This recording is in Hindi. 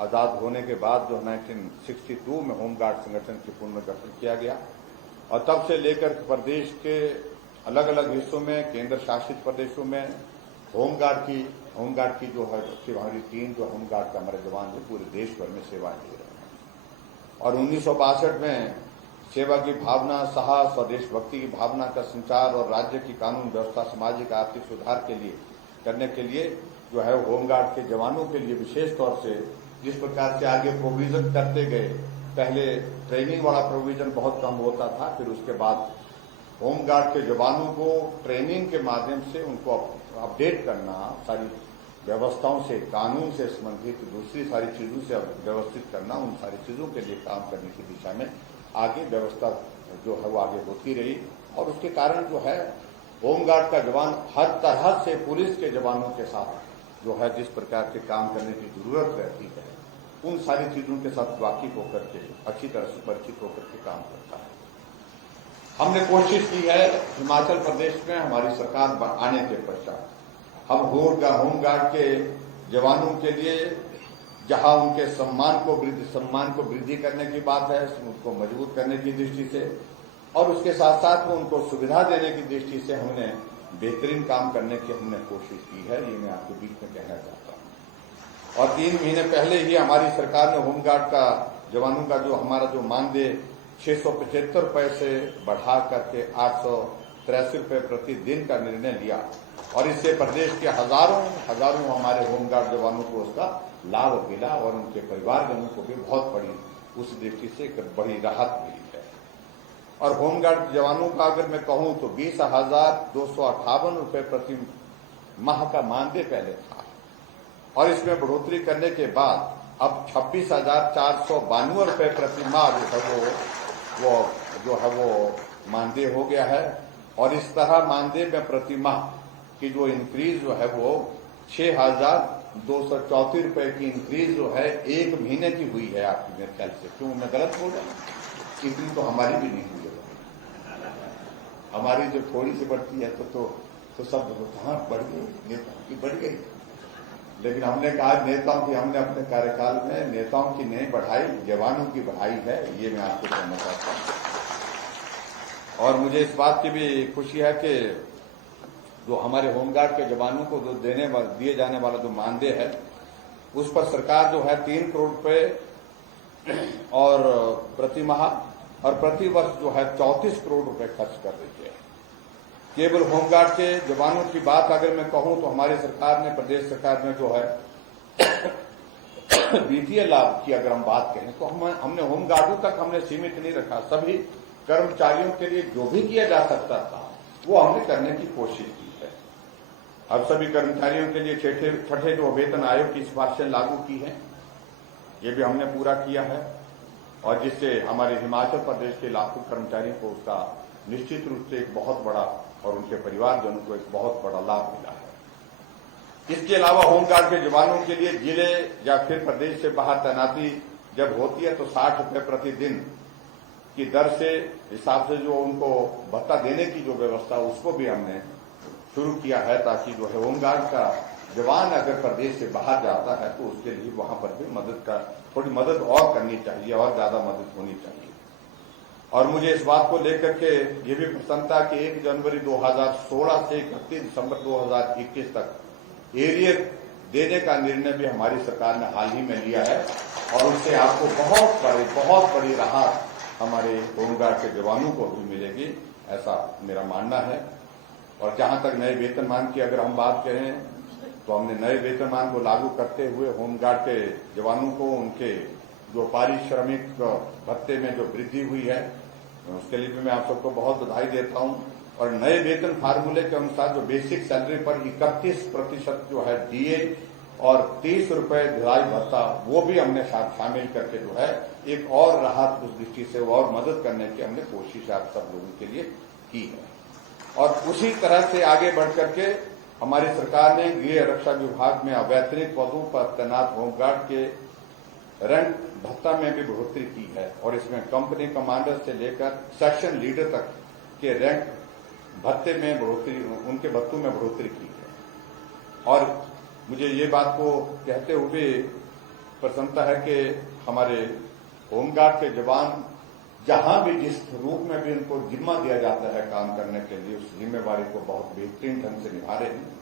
आज़ाद होने के बाद जो 1962 में होमगार्ड संगठन की पुनर्गठन किया गया और तब से लेकर प्रदेश के अलग अलग हिस्सों में, केंद्र शासित प्रदेशों में होमगार्ड की जो है हमारी टीम जो होमगार्ड का हमारे जवान जो पूरे देश भर में सेवा दे रहे हैं। और 1962 में सेवा की भावना, साहस और देशभक्ति की भावना का संचार और राज्य की कानून व्यवस्था, सामाजिक आर्थिक सुधार के लिए करने के लिए जो है होमगार्ड के जवानों के लिए विशेष तौर से जिस प्रकार से आगे प्रोविजन करते गए, पहले ट्रेनिंग वाला प्रोविजन बहुत कम होता था, फिर उसके बाद होमगार्ड के जवानों को ट्रेनिंग के माध्यम से उनको अपडेट करना, सारी व्यवस्थाओं से, कानून से संबंधित दूसरी सारी चीजों से व्यवस्थित करना, उन सारी चीजों के लिए काम करने की दिशा में आगे व्यवस्था जो है वो आगे होती रही। और उसके कारण जो है होमगार्ड का जवान हर तरह से पुलिस के जवानों के साथ जो है जिस प्रकार के काम करने की जरूरत रहती है, उन सारी चीजों के साथ वाकिफ होकर के अच्छी तरह से परिचित होकर के काम करता है। हमने कोशिश की है हिमाचल प्रदेश में हमारी सरकार आने के पश्चात हम होमगार्ड के जवानों के लिए जहां उनके सम्मान को वृद्धि करने की बात है, उसको मजबूत करने की दृष्टि से और उसके साथ साथ में उनको सुविधा देने की दृष्टि से हमने बेहतरीन काम करने की हमने कोशिश की है, ये मैं आपके बीच में कहना चाहता हूं। और 3 महीने पहले ही हमारी सरकार ने होमगार्ड का जवानों का जो हमारा जो मानदेय 675 रुपए से बढ़ा करके 883 रुपए प्रतिदिन का निर्णय लिया और इससे प्रदेश के हजारों हमारे होमगार्ड जवानों को उसका लाभ मिला और उनके परिवारजनों को भी बहुत बड़ी उस दृष्टि से बड़ी राहत मिली है। और होमगार्ड जवानों का अगर मैं कहूं तो 20,258 रुपए प्रति माह का मानदेय पहले था और इसमें बढ़ोतरी करने के बाद अब 26,492 रुपए प्रति माह जो है वो मानदेय हो गया है। और इस तरह मानदेय में प्रति माह की जो इंक्रीज जो है वो 6,234 रुपए की इंक्रीज जो है 1 महीने की हुई है आपकी मेरे ख्याल से। क्यों मैं गलत बोल रहा हूं? इतनी तो हमारी भी नहीं हुई है, हमारी जो थोड़ी सी बढ़ती है तो सब कहां बढ़ गई, नेताओं की बढ़ गई। लेकिन हमने कहा नेताओं की हमने अपने कार्यकाल में नेताओं की नहीं बढ़ाई, जवानों की बढ़ाई है, ये मैं आपको कहना चाहता हूं। और मुझे इस बात की भी खुशी है कि जो हमारे होमगार्ड के जवानों को जो दिए जाने वाला जो मानदेय है उस पर सरकार जो है 3 करोड़ रुपए और प्रति माह और प्रति वर्ष जो है 34 करोड़ रुपए खर्च कर रही है। केवल होमगार्ड के जवानों की बात अगर मैं कहूं तो हमारी सरकार ने, प्रदेश सरकार ने जो है वित्तीय लाभ की अगर हम बात करें तो हमने होमगार्डों तक हमने सीमित नहीं रखा, सभी कर्मचारियों के लिए जो भी किया जा सकता था वो हमने करने की कोशिश की है। अब सभी कर्मचारियों के लिए छठे जो वेतन आयोग की सिफारिशें लागू की है, ये भी हमने पूरा किया है और जिससे हमारे हिमाचल प्रदेश के लाखों कर्मचारियों को उसका निश्चित रूप से एक बहुत बड़ा और उनके परिवारजनों को एक बहुत बड़ा लाभ मिला है। इसके अलावा होमगार्ड के जवानों के लिए जिले या फिर प्रदेश से बाहर तैनाती जब होती है तो 60 रुपए प्रतिदिन की दर से हिसाब से जो उनको भत्ता देने की जो व्यवस्था उसको भी हमने शुरू किया है, ताकि जो है होमगार्ड का जवान अगर प्रदेश से बाहर जाता है तो उसके लिए वहां पर भी थोड़ी मदद और करनी चाहिए और ज्यादा मदद होनी चाहिए। और मुझे इस बात को लेकर के ये भी प्रसन्नता कि 1 जनवरी 2016 से 31 दिसंबर 2021 तक एरियर देने का निर्णय भी हमारी सरकार ने हाल ही में लिया है और उससे आपको बहुत बड़ी राहत हमारे होमगार्ड के जवानों को भी मिलेगी, ऐसा मेरा मानना है। और जहां तक नए वेतनमान की अगर हम बात करें तो हमने नए वेतनमान को लागू करते हुए होमगार्ड के जवानों को उनके जो पारिश्रमिक भत्ते में जो वृद्धि हुई है उसके लिए भी मैं आप सबको बहुत बधाई देता हूं। और नए वेतन फार्मूले के अनुसार जो बेसिक सैलरी पर 31% जो है डीए और 30 रुपए ढलाई भत्ता वो भी हमने शामिल करके जो है एक और राहत उस दृष्टि से और मदद करने की हमने कोशिश आप सब लोगों के लिए की है। और उसी तरह से आगे बढ़ करके हमारी सरकार ने गृह रक्षा विभाग में अवैतनिक पदों पर तैनात होमगार्ड के रैंक भत्ता में भी बढ़ोतरी की है और इसमें कंपनी कमांडर से लेकर सेक्शन लीडर तक के रैंक भत्ते में बढ़ोतरी, उनके भत्तों में बढ़ोतरी की है। और मुझे ये बात को कहते हुए प्रसन्नता है कि हमारे होमगार्ड के जवान जहां भी जिस रूप में भी उनको जिम्मा दिया जाता है काम करने के लिए, उस जिम्मेवारी को बहुत बेहतरीन ढंग से निभा रहे हैं।